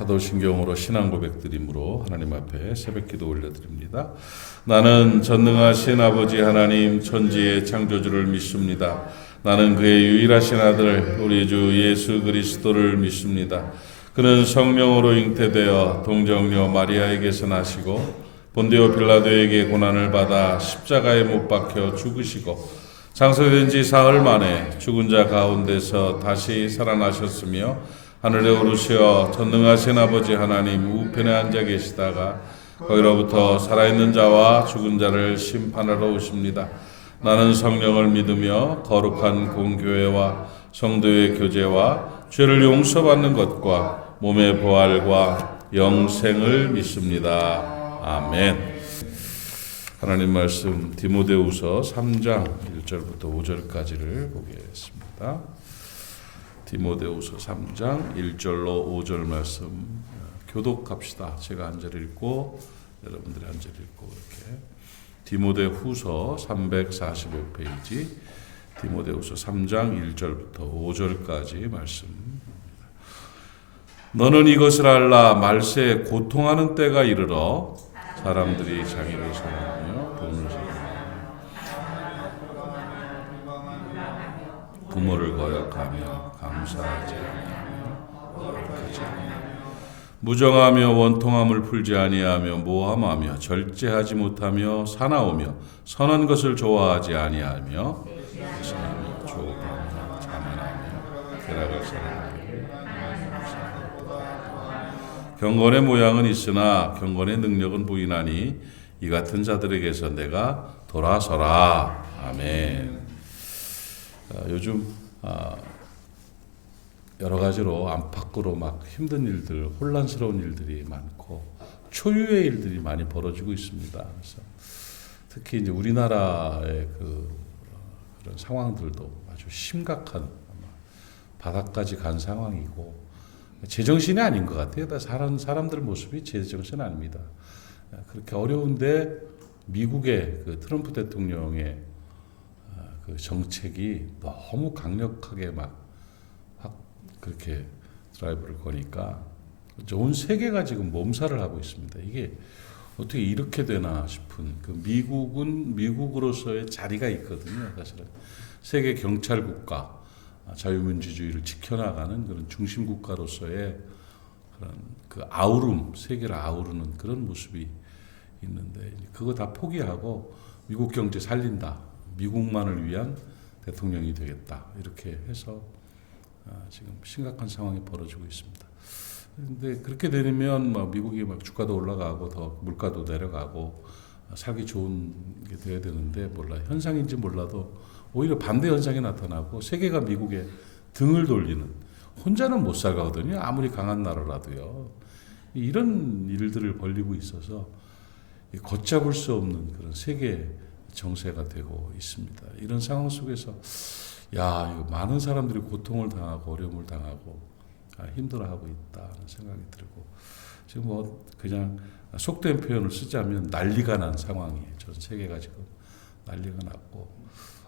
사도신경으로 신앙 고백드림으로 하나님 앞에 새벽기도 올려드립니다. 나는 전능하신 아버지 하나님 천지의 창조주를 믿습니다. 나는 그의 유일하신 아들 우리 주 예수 그리스도를 믿습니다. 그는 성령으로 잉태되어 동정녀 마리아에게서 나시고 본디오 빌라도에게 고난을 받아 십자가에 못 박혀 죽으시고 장사된 지 사흘 만에 죽은 자 가운데서 다시 살아나셨으며 하늘에 오르시어 전능하신 아버지 하나님 우편에 앉아 계시다가 거기로부터 살아있는 자와 죽은 자를 심판하러 오십니다. 나는 성령을 믿으며 거룩한 공교회와 성도의 교제와 죄를 용서받는 것과 몸의 부활과 영생을 믿습니다. 아멘. 하나님 말씀 디모데후서 3장 1절부터 5절까지를 보겠습니다. 디모데후서 3장 1절로 5절 말씀 교독합시다. 제가 한 절 읽고 여러분들이 한 절 읽고 이렇게. 디모데후서 345페이지 디모데후서 3장 1절부터 5절까지 말씀. 너는 이것을 알라. 말세에 고통하는 때가 이르러 사람들이 자기를 사랑하며 돈을 사랑하며 부모를 거역하며 감사하지 아니하며 거룩하지 아니하며 무정하며 원통함을 풀지 아니하며 모함하며 절제하지 못하며 사나우며 선한 것을 좋아하지 아니하며 대신하며 조급하며 자만하며 쾌락을 사랑하기를 경건의 모양은 있으나 경건의 능력은 부인하니 이 같은 자들에게서 내가 돌아서라. 아멘. 요즘 여러 가지로 안팎으로 막 힘든 일들, 혼란스러운 일들이 많고 초유의 일들이 많이 벌어지고 있습니다. 그래서 특히 이제 우리나라의 그런 상황들도 아주 심각한 바닥까지 간 상황이고 제정신이 아닌 것 같아요. 사람들 모습이 제정신 아닙니다. 그렇게 어려운데 미국의 그 트럼프 대통령의 그 정책이 너무 강력하게 막 확 그렇게 드라이브를 거니까 온 세계가 지금 몸살을 하고 있습니다. 이게 어떻게 이렇게 되나 싶은 그 미국은 미국으로서의 자리가 있거든요. 사실은 세계 경찰 국가, 자유민주주의를 지켜나가는 그런 중심 국가로서의 그런 그 아우름, 세계를 아우르는 그런 모습이 있는데 그거 다 포기하고 미국 경제 살린다, 미국만을 위한 대통령이 되겠다 이렇게 해서 지금 심각한 상황이 벌어지고 있습니다. 그런데 그렇게 되면 막 미국이 막 주가도 올라가고 더 물가도 내려가고 살기 좋은 게 돼야 되는데 몰라 현상인지 몰라도 오히려 반대 현상이 나타나고 세계가 미국에 등을 돌리는 혼자는 못 살거든요. 아무리 강한 나라라도요. 이런 일들을 벌리고 있어서 걷잡을 수 없는 그런 세계 정세가 되고 있습니다. 이런 상황 속에서 이거 많은 사람들이 고통을 당하고 어려움을 당하고 힘들어하고 있다는 생각이 들고 지금 뭐 그냥 속된 표현을 쓰자면 난리가 난 상황이에요. 전 세계가 지금 난리가 났고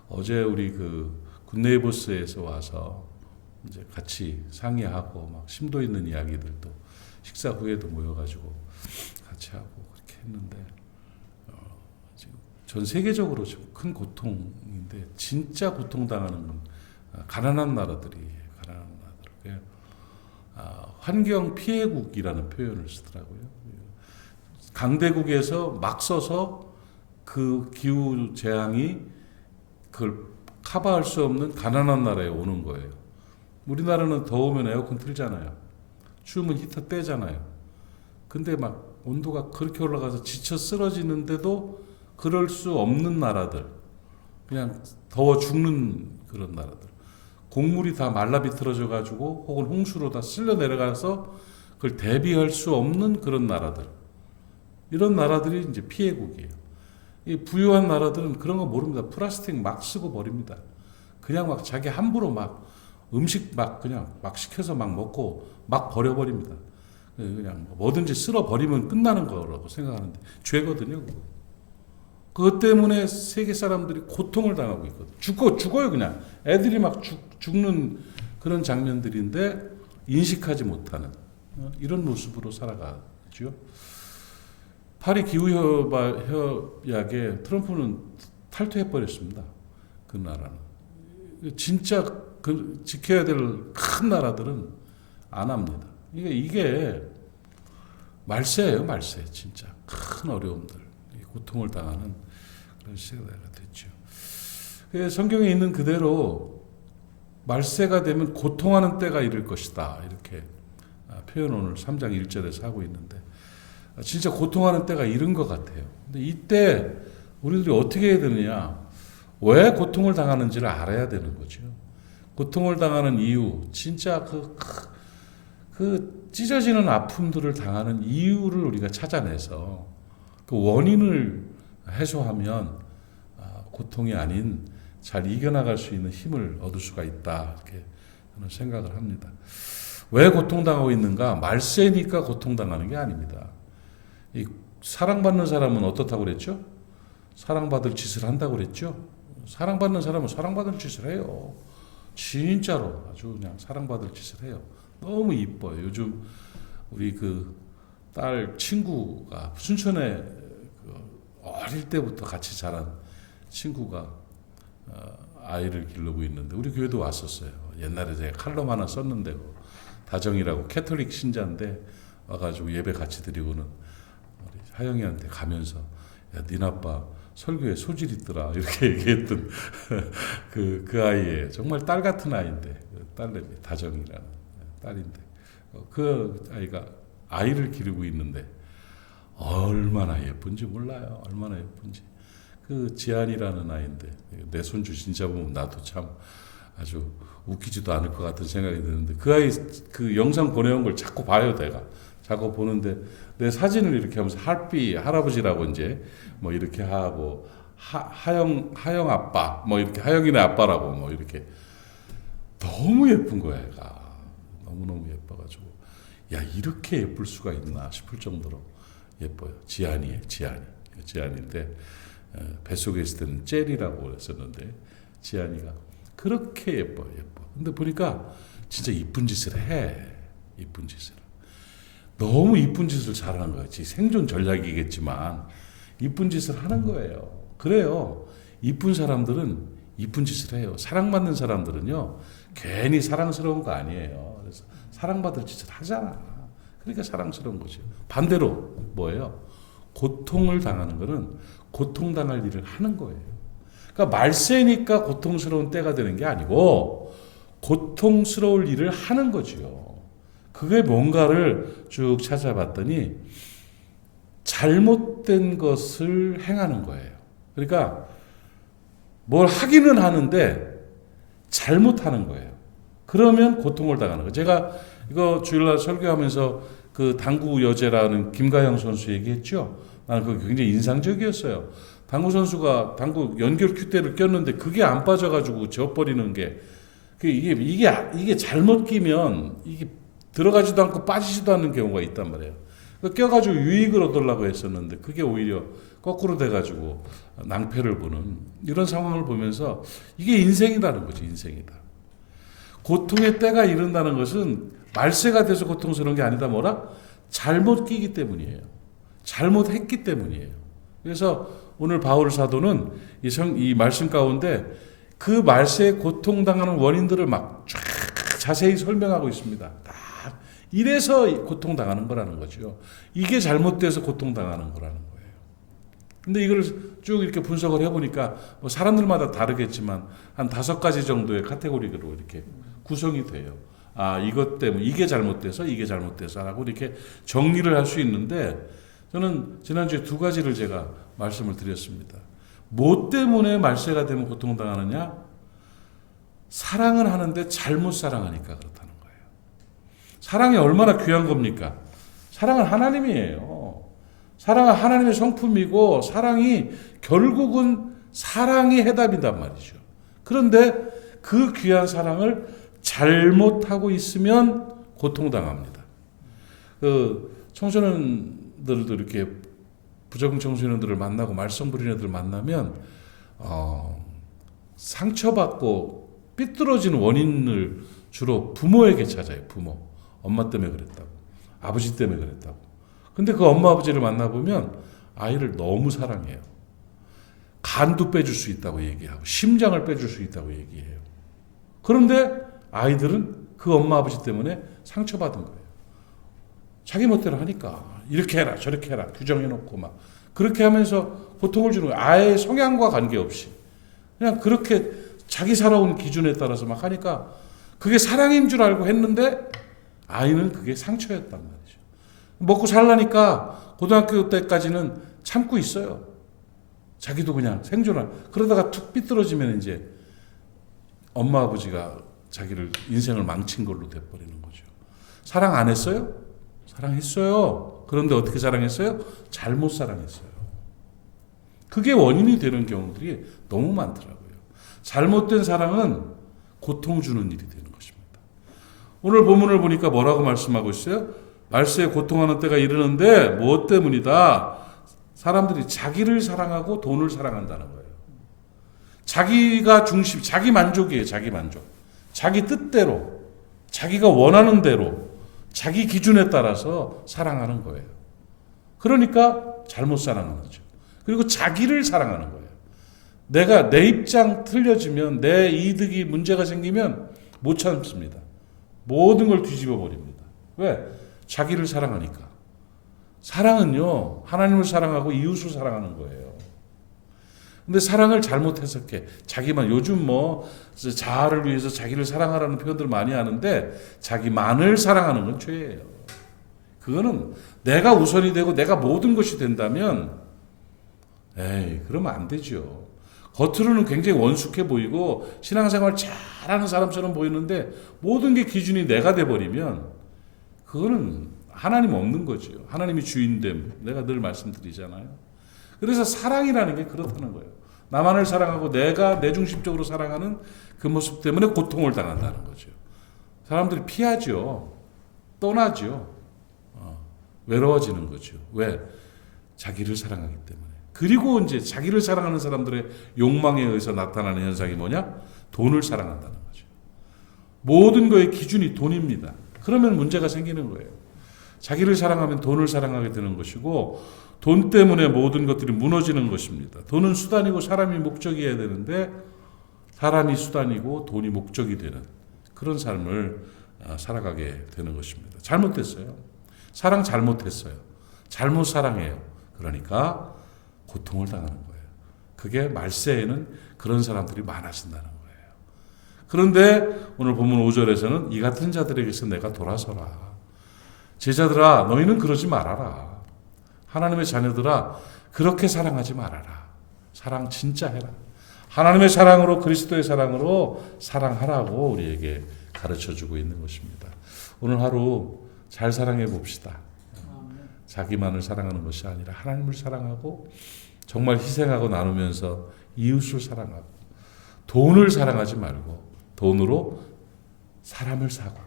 어제 우리 그 굿네이버스에서 와서 이제 같이 상의하고 막 심도 있는 이야기들도 식사 후에도 모여가지고 같이 하고 그렇게 했는데 지금 전 세계적으로 지금 큰 고통인데 진짜 고통당하는 건 가난한 나라들이에요. 가난한 나라들. 환경 피해국이라는 표현을 쓰더라고요. 강대국에서 막 써서 그 기후 재앙이 그걸 커버할 수 없는 가난한 나라에 오는 거예요. 우리나라는 더우면 에어컨 틀잖아요. 추우면 히터 떼잖아요. 근데 막 온도가 그렇게 올라가서 지쳐 쓰러지는데도 그럴 수 없는 나라들, 그냥 더워 죽는 그런 나라들, 곡물이 다 말라 비틀어져 가지고 혹은 홍수로 다 쓸려 내려가서 그걸 대비할 수 없는 그런 나라들, 이런 나라들이 이제 피해국이에요. 이 부유한 나라들은 그런 거 모릅니다. 플라스틱 막 쓰고 버립니다. 그냥 막 자기 함부로 막 음식 막 그냥 막 시켜서 막 먹고 막 버려버립니다. 그냥 뭐든지 쓸어 버리면 끝나는 거라고 생각하는데 죄거든요. 그거. 그것 때문에 세계 사람들이 고통을 당하고 있거든요. 죽어요 그냥. 애들이 막 죽는 그런 장면들인데 인식하지 못하는 이런 모습으로 살아가죠. 파리 기후협약에 트럼프는 탈퇴해버렸습니다. 그 나라는. 진짜 그 지켜야 될 큰 나라들은 안 합니다. 이게 말세예요, 말세. 진짜 큰 어려움들, 고통을 당하는 그런 시대가 됐죠. 성경에 있는 그대로 말세가 되면 고통하는 때가 이를 것이다. 이렇게 표현 오늘 3장 1절에서 하고 있는데 진짜 고통하는 때가 이른 것 같아요. 근데 이때 우리들이 어떻게 해야 되느냐? 왜 고통을 당하는지를 알아야 되는 거죠. 고통을 당하는 이유, 진짜 그 찢어지는 아픔들을 당하는 이유를 우리가 찾아내서 그 원인을 해소하면 고통이 아닌 잘 이겨나갈 수 있는 힘을 얻을 수가 있다. 이렇게 저는 생각을 합니다. 왜 고통당하고 있는가? 말세니까 고통당하는 게 아닙니다. 이 사랑받는 사람은 어떻다고 그랬죠? 사랑받을 짓을 한다고 그랬죠? 사랑받는 사람은 사랑받을 짓을 해요. 진짜로 아주 그냥 사랑받을 짓을 해요. 너무 이뻐요. 요즘 우리 그 딸 친구가 순천에 어릴 때부터 같이 자란 친구가 아이를 기르고 있는데 우리 교회도 왔었어요. 옛날에 제가 칼럼 하나 썼는데 다정이라고 캐톨릭 신자인데 와가지고 예배 같이 드리고는 우리 하영이한테 가면서 야, 닌 아빠 설교에 소질 있더라 이렇게 얘기했던 그 아이의 정말 딸 같은 아이인데 딸내미 다정이라는 딸인데 그 아이가 아이를 기르고 있는데 얼마나 예쁜지 몰라요. 얼마나 예쁜지. 그 지안이라는 아이인데 내 손주 진짜 보면 나도 참 아주 웃기지도 않을 것 같은 생각이 드는데 그 아이 그 영상 보내온 걸 자꾸 봐요. 내가 자꾸 보는데 내 사진을 이렇게 하면서 할비 할아버지라고 이제 뭐 이렇게 하고 하영 아빠 뭐 이렇게 하영이네 아빠라고 뭐 이렇게 너무 예쁜 거야. 애가 너무너무 예뻐가지고 야 이렇게 예쁠 수가 있나 싶을 정도로 예뻐요. 지안인데 뱃속에 있을 때는 젤이라고 했었는데 지안이가 그렇게 예뻐. 근데 보니까 진짜 이쁜 짓을 해. 이쁜 짓을. 너무 이쁜 짓을 잘하는 거야. 생존 전략이겠지만 이쁜 짓을 하는 거예요. 그래요. 이쁜 사람들은 이쁜 짓을 해요. 사랑받는 사람들은요. 괜히 사랑스러운 거 아니에요. 그래서 사랑받을 짓을 하잖아. 그러니까 사랑스러운 거죠. 반대로 뭐예요? 고통을 당하는 거는 고통당할 일을 하는 거예요. 그러니까 말세니까 고통스러운 때가 되는 게 아니고 고통스러울 일을 하는 거죠. 그게 뭔가를 쭉 찾아봤더니 잘못된 것을 행하는 거예요. 그러니까 뭘 하기는 하는데 잘못하는 거예요. 그러면 고통을 당하는 거예요. 제가 이거 주일날 설교하면서 그 당구 여제라는 김가영 선수 얘기했죠. 나는 그게 굉장히 인상적이었어요. 당구 선수가 당구 연결 큐대를 꼈는데 그게 안 빠져가지고 져버리는 게 이게 잘못 끼면 이게 들어가지도 않고 빠지지도 않는 경우가 있단 말이에요. 껴가지고 유익을 얻으려고 했었는데 그게 오히려 거꾸로 돼가지고 낭패를 보는 이런 상황을 보면서 이게 인생이라는 거지. 인생이다. 고통의 때가 이른다는 것은 말세가 돼서 고통스러운 게 아니다. 뭐라? 잘못 끼기 때문이에요. 잘못했기 때문이에요. 그래서 오늘 바울 사도는 이 말씀 가운데 그 말세에 고통당하는 원인들을 막 쫙 자세히 설명하고 있습니다. 다 이래서 고통당하는 거라는 거죠. 이게 잘못돼서 고통당하는 거라는 거예요. 근데 이걸 쭉 이렇게 분석을 해보니까 뭐 사람들마다 다르겠지만 한 5가지 정도의 카테고리로 이렇게 구성이 돼요. 이것 때문에 이게 잘못돼서라고 이렇게 정리를 할 수 있는데 저는 지난주에 2가지를 제가 말씀을 드렸습니다. 뭐 때문에 말세가 되면 고통당하느냐? 사랑을 하는데 잘못 사랑하니까 그렇다는 거예요. 사랑이 얼마나 귀한 겁니까? 사랑은 하나님이에요. 사랑은 하나님의 성품이고 사랑이 결국은 사랑이 해답이란 말이죠. 그런데 그 귀한 사랑을 잘못하고 있으면 고통당합니다. 그 청소년들도 이렇게 부적응 청소년들을 만나고 말썽 부리는 애들 만나면 상처받고 삐뚤어지는 원인을 주로 부모에게 찾아요. 부모. 엄마 때문에 그랬다고. 아버지 때문에 그랬다고. 근데 그 엄마 아버지를 만나보면 아이를 너무 사랑해요. 간도 빼줄 수 있다고 얘기하고 심장을 빼줄 수 있다고 얘기해요. 그런데 아이들은 그 엄마 아버지 때문에 상처받은 거예요. 자기 멋대로 하니까 이렇게 해라 저렇게 해라 규정해놓고 막 그렇게 하면서 고통을 주는 거예요. 아이의 성향과 관계없이 그냥 그렇게 자기 살아온 기준에 따라서 막 하니까 그게 사랑인 줄 알고 했는데 아이는 그게 상처였단 말이죠. 먹고 살라니까 고등학교 때까지는 참고 있어요. 자기도 그냥 생존할. 그러다가 툭 삐뚤어지면 이제 엄마 아버지가 자기를 인생을 망친 걸로 돼버리는 거죠. 사랑 안 했어요? 사랑했어요. 그런데 어떻게 사랑했어요? 잘못 사랑했어요. 그게 원인이 되는 경우들이 너무 많더라고요. 잘못된 사랑은 고통 주는 일이 되는 것입니다. 오늘 본문을 보니까 뭐라고 말씀하고 있어요? 말세에 고통하는 때가 이르는데 무엇 때문이다? 사람들이 자기를 사랑하고 돈을 사랑한다는 거예요. 자기가 중심, 자기 만족이에요. 자기 만족. 자기 뜻대로, 자기가 원하는 대로, 자기 기준에 따라서 사랑하는 거예요. 그러니까 잘못 사랑하는 거죠. 그리고 자기를 사랑하는 거예요. 내가 내 입장 틀려지면 내 이득이 문제가 생기면 못 참습니다. 모든 걸 뒤집어 버립니다. 왜? 자기를 사랑하니까. 사랑은요, 하나님을 사랑하고 이웃을 사랑하는 거예요. 근데 사랑을 잘못 해석해. 자기만, 요즘 뭐, 자아를 위해서 자기를 사랑하라는 표현들 많이 하는데, 자기만을 사랑하는 건 죄예요. 그거는 내가 우선이 되고 내가 모든 것이 된다면, 그러면 안 되죠. 겉으로는 굉장히 원숙해 보이고, 신앙생활 잘하는 사람처럼 보이는데, 모든 게 기준이 내가 돼버리면, 그거는 하나님 없는 거죠. 하나님이 주인됨. 내가 늘 말씀드리잖아요. 그래서 사랑이라는 게 그렇다는 거예요. 나만을 사랑하고 내가 내 중심적으로 사랑하는 그 모습 때문에 고통을 당한다는 거죠. 사람들이 피하죠. 떠나죠. 외로워지는 거죠. 왜? 자기를 사랑하기 때문에. 그리고 이제 자기를 사랑하는 사람들의 욕망에 의해서 나타나는 현상이 뭐냐? 돈을 사랑한다는 거죠. 모든 거의 기준이 돈입니다. 그러면 문제가 생기는 거예요. 자기를 사랑하면 돈을 사랑하게 되는 것이고 돈 때문에 모든 것들이 무너지는 것입니다. 돈은 수단이고 사람이 목적이어야 되는데 사람이 수단이고 돈이 목적이 되는 그런 삶을 살아가게 되는 것입니다. 잘못됐어요. 사랑 잘못했어요. 잘못 사랑해요. 그러니까 고통을 당하는 거예요. 그게 말세에는 그런 사람들이 많아진다는 거예요. 그런데 오늘 본문 5절에서는 이 같은 자들에게서 내가 돌아서라. 제자들아 너희는 그러지 말아라. 하나님의 자녀들아 그렇게 사랑하지 말아라. 사랑 진짜 해라. 하나님의 사랑으로 그리스도의 사랑으로 사랑하라고 우리에게 가르쳐주고 있는 것입니다. 오늘 하루 잘 사랑해 봅시다. 자기만을 사랑하는 것이 아니라 하나님을 사랑하고 정말 희생하고 나누면서 이웃을 사랑하고 돈을 사랑하지 말고 돈으로 사람을 사고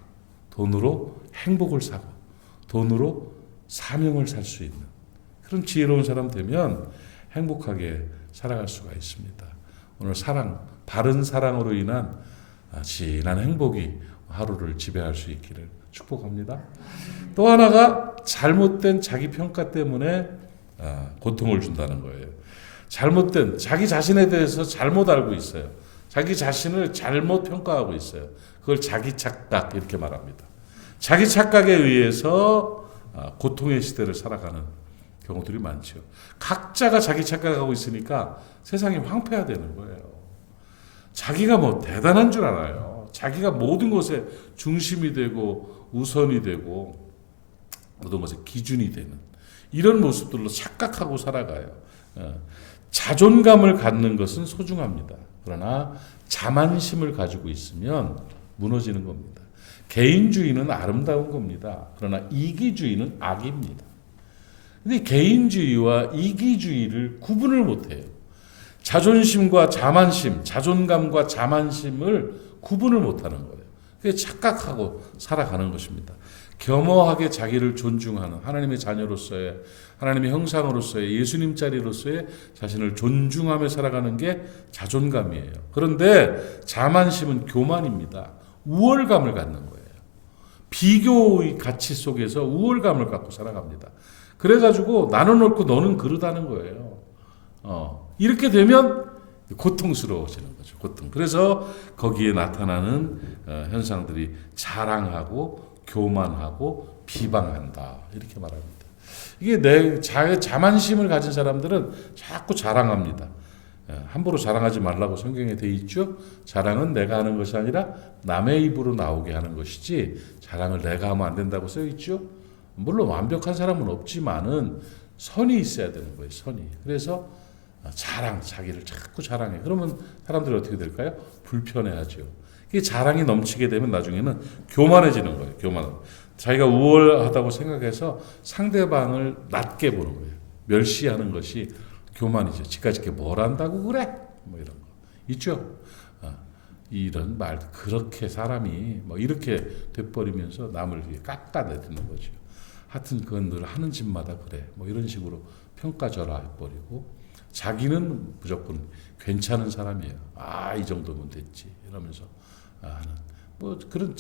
돈으로 행복을 사고 돈으로 사명을 살 수 있는 그런 지혜로운 사람 되면 행복하게 살아갈 수가 있습니다. 오늘 사랑, 바른 사랑으로 인한 진한 행복이 하루를 지배할 수 있기를 축복합니다. 또 하나가 잘못된 자기 평가 때문에 고통을 준다는 거예요. 잘못된 자기 자신에 대해서 잘못 알고 있어요. 자기 자신을 잘못 평가하고 있어요. 그걸 자기 착각 이렇게 말합니다. 자기 착각에 의해서 고통의 시대를 살아가는 경우들이 많죠. 각자가 자기 착각하고 있으니까 세상이 황폐화되는 거예요. 자기가 뭐 대단한 줄 알아요. 자기가 모든 것에 중심이 되고 우선이 되고 모든 것에 기준이 되는 이런 모습들로 착각하고 살아가요. 자존감을 갖는 것은 소중합니다. 그러나 자만심을 가지고 있으면 무너지는 겁니다. 개인주의는 아름다운 겁니다. 그러나 이기주의는 악입니다. 근데 개인주의와 이기주의를 구분을 못해요. 자존심과 자만심, 자존감과 자만심을 구분을 못하는 거예요. 그게 착각하고 살아가는 것입니다. 겸허하게 자기를 존중하는 하나님의 자녀로서의 하나님의 형상으로서의 예수님 자리로서의 자신을 존중하며 살아가는 게 자존감이에요. 그런데 자만심은 교만입니다. 우월감을 갖는 거예요. 비교의 가치 속에서 우월감을 갖고 살아갑니다. 그래가지고 나는 옳고 너는 그르다는 거예요. 이렇게 되면 고통스러워지는 거죠. 고통. 그래서 거기에 나타나는 현상들이 자랑하고 교만하고 비방한다 이렇게 말합니다. 이게 내 자만심을 가진 사람들은 자꾸 자랑합니다. 함부로 자랑하지 말라고 성경에 돼 있죠. 자랑은 내가 하는 것이 아니라 남의 입으로 나오게 하는 것이지 자랑을 내가 하면 안 된다고 써 있죠. 물론 완벽한 사람은 없지만은 선이 있어야 되는 거예요. 선이. 그래서 자기를 자꾸 자랑해. 그러면 사람들이 어떻게 될까요? 불편해하죠. 이게 자랑이 넘치게 되면 나중에는 교만해지는 거예요. 교만. 자기가 우월하다고 생각해서 상대방을 낮게 보는 거예요. 멸시하는 것이 교만이죠. 지까짓게 뭘 한다고 그래? 뭐 이런 거 있죠. 이런 말 그렇게 사람이 뭐 이렇게 돼버리면서 남을 깎아내리는 거죠. 하여튼 그건 늘 하는 짓마다 그래. 뭐 이런 식으로 평가절하 해버리고 자기는 무조건 괜찮은 사람이에요. 이 정도면 됐지 이러면서 하는 뭐 그런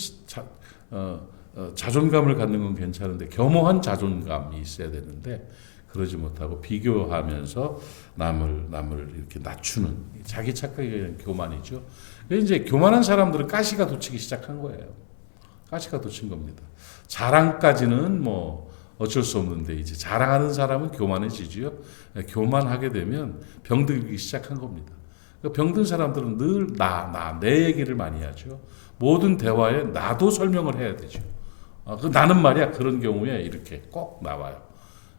자존감을 갖는 건 괜찮은데 겸허한 자존감이 있어야 되는데 그러지 못하고 비교하면서 남을 이렇게 낮추는 자기 착각에 대한 교만이죠. 이제 교만한 사람들은 가시가 돋치기 시작한 거예요. 가시가 돋친 겁니다. 자랑까지는 뭐 어쩔 수 없는데 이제 자랑하는 사람은 교만해지지요. 교만하게 되면 병들기 시작한 겁니다. 병든 사람들은 늘 내 얘기를 많이 하죠. 모든 대화에 나도 설명을 해야 되죠. 나는 말이야 그런 경우에 이렇게 꼭 나와요.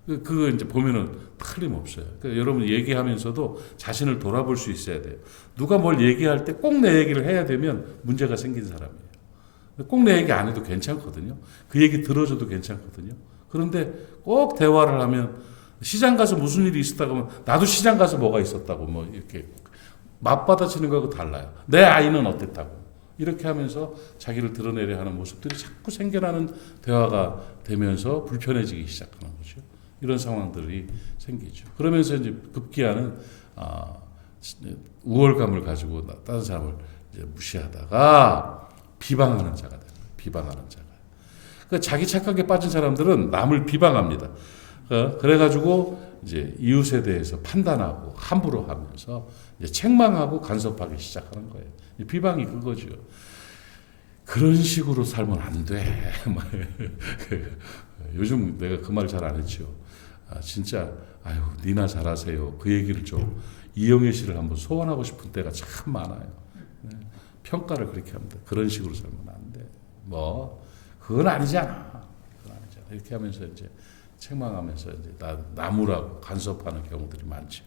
그거 이제 보면은 틀림없어요. 그러니까 여러분 얘기하면서도 자신을 돌아볼 수 있어야 돼요. 누가 뭘 얘기할 때 꼭 내 얘기를 해야 되면 문제가 생긴 사람이에요. 꼭 내 얘기 안 해도 괜찮거든요. 그 얘기 들어줘도 괜찮거든요. 그런데 꼭 대화를 하면 시장 가서 무슨 일이 있었다고 하면 나도 시장 가서 뭐가 있었다고 뭐 이렇게 맞받아치는 거하고 달라요. 내 아이는 어땠다고 이렇게 하면서 자기를 드러내려 하는 모습들이 자꾸 생겨나는 대화가 되면서 불편해지기 시작하는 거죠. 이런 상황들이 생기죠. 그러면서 이제 급기야는 우월감을 가지고 다른 사람을 이제 무시하다가 비방하는 자가 돼요. 비방하는 자가. 그러니까 자기 착각에 빠진 사람들은 남을 비방합니다. 그래가지고 이제 이웃에 대해서 판단하고 함부로 하면서 이제 책망하고 간섭하기 시작하는 거예요. 비방이 그거죠. 그런 식으로 살면 안 돼. 요즘 내가 그 말 잘 안 했죠. 진짜 니나 잘하세요. 그 얘기를 좀 이영애 씨를 한번 소환하고 싶은 때가 참 많아요. 평가를 그렇게 합니다. 그런 식으로 살면 안 돼. 그건 아니잖아. 이렇게 하면서 이제 책망하면서 이제 나무라고 간섭하는 경우들이 많죠.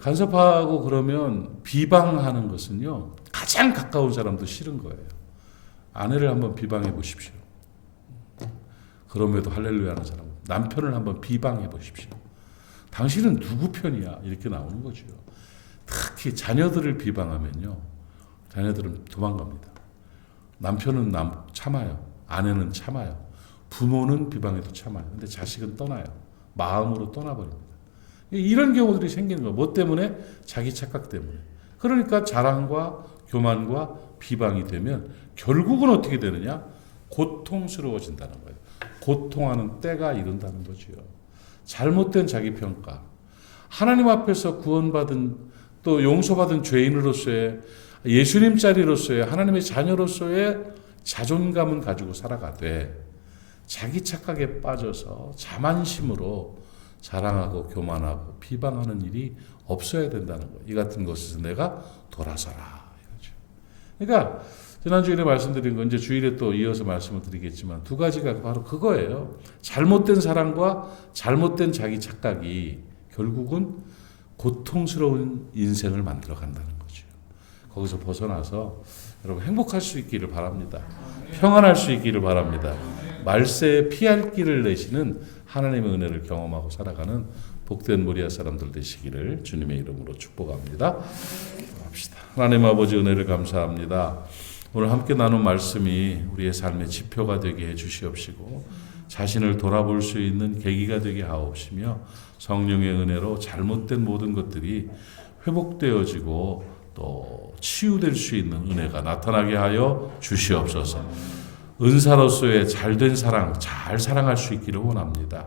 간섭하고 그러면 비방하는 것은요 가장 가까운 사람도 싫은 거예요. 아내를 한번 비방해 보십시오. 그럼에도 할렐루야 하는 사람. 남편을 한번 비방해 보십시오. 당신은 누구 편이야? 이렇게 나오는 거죠. 특히 자녀들을 비방하면요. 자녀들은 도망갑니다. 남편은 참아요. 아내는 참아요. 부모는 비방해도 참아요. 근데 자식은 떠나요. 마음으로 떠나버립니다. 이런 경우들이 생기는 거예요. 뭐 때문에? 자기 착각 때문에. 그러니까 자랑과 교만과 비방이 되면 결국은 어떻게 되느냐? 고통스러워진다는 거예요. 고통하는 때가 이른다는 거죠. 잘못된 자기평가. 하나님 앞에서 구원받은 또 용서받은 죄인으로서의 예수님 자리로서의 하나님의 자녀로서의 자존감은 가지고 살아가되 자기 착각에 빠져서 자만심으로 자랑하고 교만하고 비방하는 일이 없어야 된다는 거예요. 이 같은 것에서 내가 돌아서라. 이거죠. 그러니까 지난주일에 말씀드린 건 이제 주일에 또 이어서 말씀을 드리겠지만 두 가지가 바로 그거예요. 잘못된 사랑과 잘못된 자기 착각이 결국은 고통스러운 인생을 만들어 간다는 거죠. 거기서 벗어나서 여러분 행복할 수 있기를 바랍니다. 평안할 수 있기를 바랍니다. 말세에 피할 길을 내시는 하나님의 은혜를 경험하고 살아가는 복된 모리아 사람들 되시기를 주님의 이름으로 축복합니다. 합시다. 하나님 아버지 은혜를 감사합니다. 오늘 함께 나눈 말씀이 우리의 삶의 지표가 되게 해 주시옵시고 자신을 돌아볼 수 있는 계기가 되게 하옵시며 성령의 은혜로 잘못된 모든 것들이 회복되어지고 또 치유될 수 있는 은혜가 나타나게 하여 주시옵소서. 은사로서의 잘된 사랑, 잘 사랑할 수 있기를 원합니다.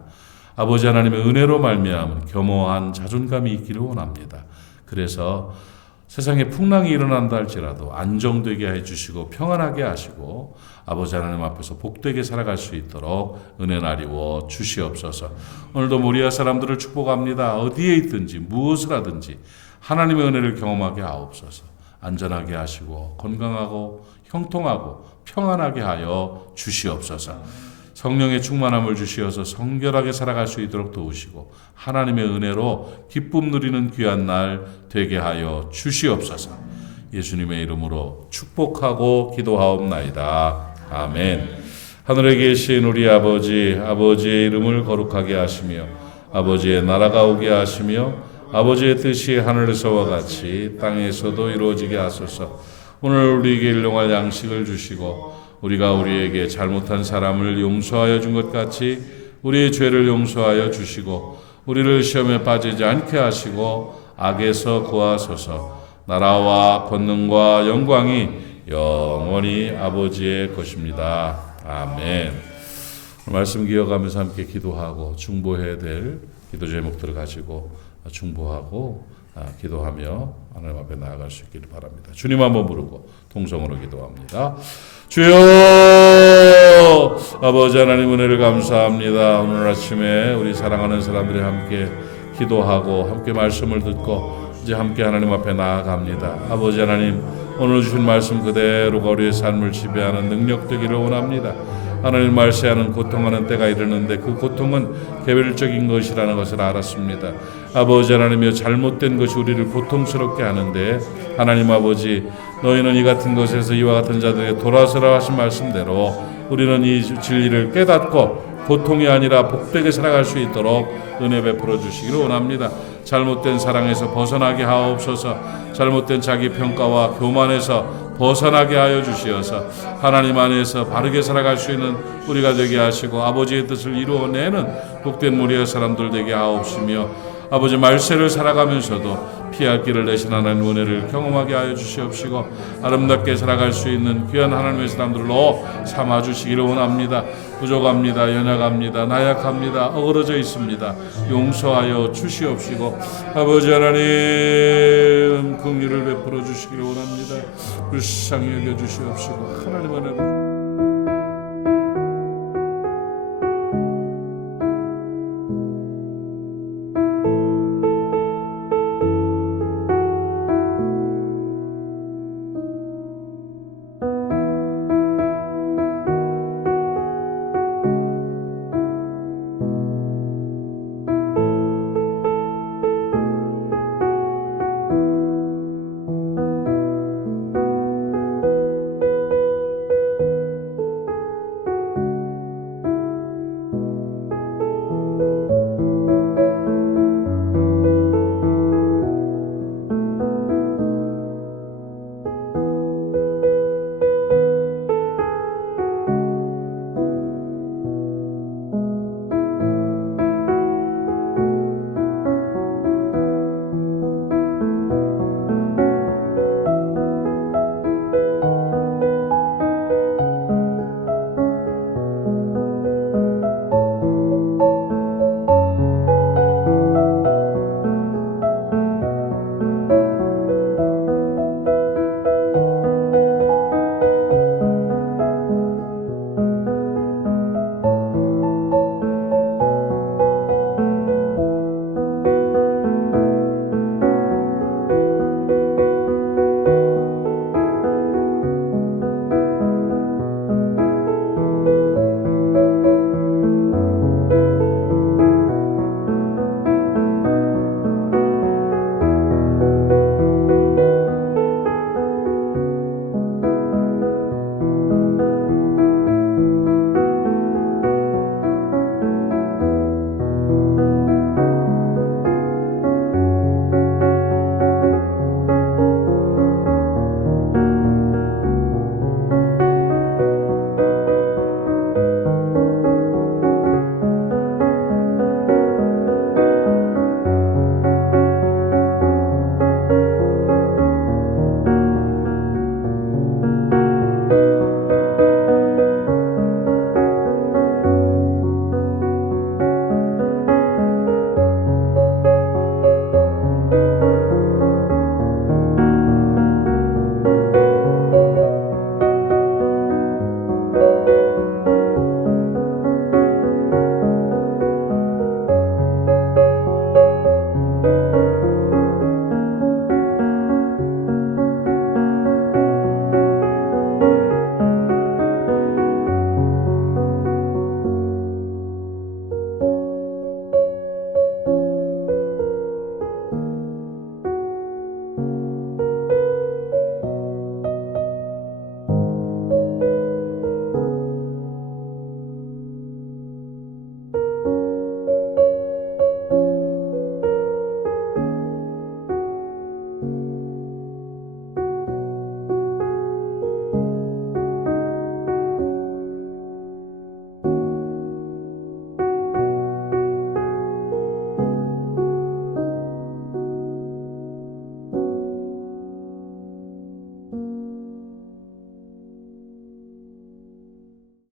아버지 하나님의 은혜로 말미암은 겸허한 자존감이 있기를 원합니다. 그래서 세상에 풍랑이 일어난다 할지라도 안정되게 해주시고 평안하게 하시고 아버지 하나님 앞에서 복되게 살아갈 수 있도록 은혜 나리워 주시옵소서. 오늘도 모리아 사람들을 축복합니다. 어디에 있든지 무엇을 하든지 하나님의 은혜를 경험하게 하옵소서. 안전하게 하시고 건강하고 형통하고 평안하게 하여 주시옵소서. 성령의 충만함을 주시어서 성결하게 살아갈 수 있도록 도우시고 하나님의 은혜로 기쁨 누리는 귀한 날 되게 하여 주시옵소서. 예수님의 이름으로 축복하고 기도하옵나이다. 아멘. 하늘에 계신 우리 아버지, 아버지의 이름을 거룩하게 하시며 아버지의 나라가 오게 하시며 아버지의 뜻이 하늘에서와 같이 땅에서도 이루어지게 하소서. 오늘 우리에게 일용할 양식을 주시고 우리가 우리에게 잘못한 사람을 용서하여 준 것 같이 우리의 죄를 용서하여 주시고 우리를 시험에 빠지지 않게 하시고 악에서 구하소서. 나라와 권능과 영광이 영원히 아버지의 것입니다. 아멘. 말씀 기억하면서 함께 기도하고 중보해야 될 기도 제목들을 가지고 중보하고 기도하며 하나님 앞에 나아갈 수 있기를 바랍니다. 주님 한번 부르고 통성으로 기도합니다. 주여, 아버지 하나님 은혜를 감사합니다. 오늘 아침에 우리 사랑하는 사람들이 함께 기도하고 함께 말씀을 듣고 이제 함께 하나님 앞에 나아갑니다. 아버지 하나님, 오늘 주신 말씀 그대로가 우리의 삶을 지배하는 능력 되기를 원합니다. 하나님 말세하는 고통하는 때가 이르는데 그 고통은 개별적인 것이라는 것을 알았습니다. 아버지 하나님이여, 잘못된 것이 우리를 고통스럽게 하는데 하나님 아버지, 너희는 이 같은 것에서 이와 같은 자들에게 돌아서라 하신 말씀대로 우리는 이 진리를 깨닫고 고통이 아니라 복되게 살아갈 수 있도록 은혜 베풀어 주시기를 원합니다. 잘못된 사랑에서 벗어나게 하옵소서. 잘못된 자기 평가와 교만에서 벗어나게 하여 주시어서 하나님 안에서 바르게 살아갈 수 있는 우리가 되게 하시고 아버지의 뜻을 이루어내는 복된 무리의 사람들 되게 하옵시며 아버지 말세를 살아가면서도 피할 길을 내신 하나님 은혜를 경험하게 하여 주시옵시고 아름답게 살아갈 수 있는 귀한 하나님의 사람들로 삼아주시기를 원합니다. 부족합니다. 연약합니다. 나약합니다. 어그러져 있습니다. 용서하여 주시옵시고 아버지 하나님 긍휼을 베풀어 주시기를 원합니다. 불쌍히 여겨 주시옵시고 하나님 은혜로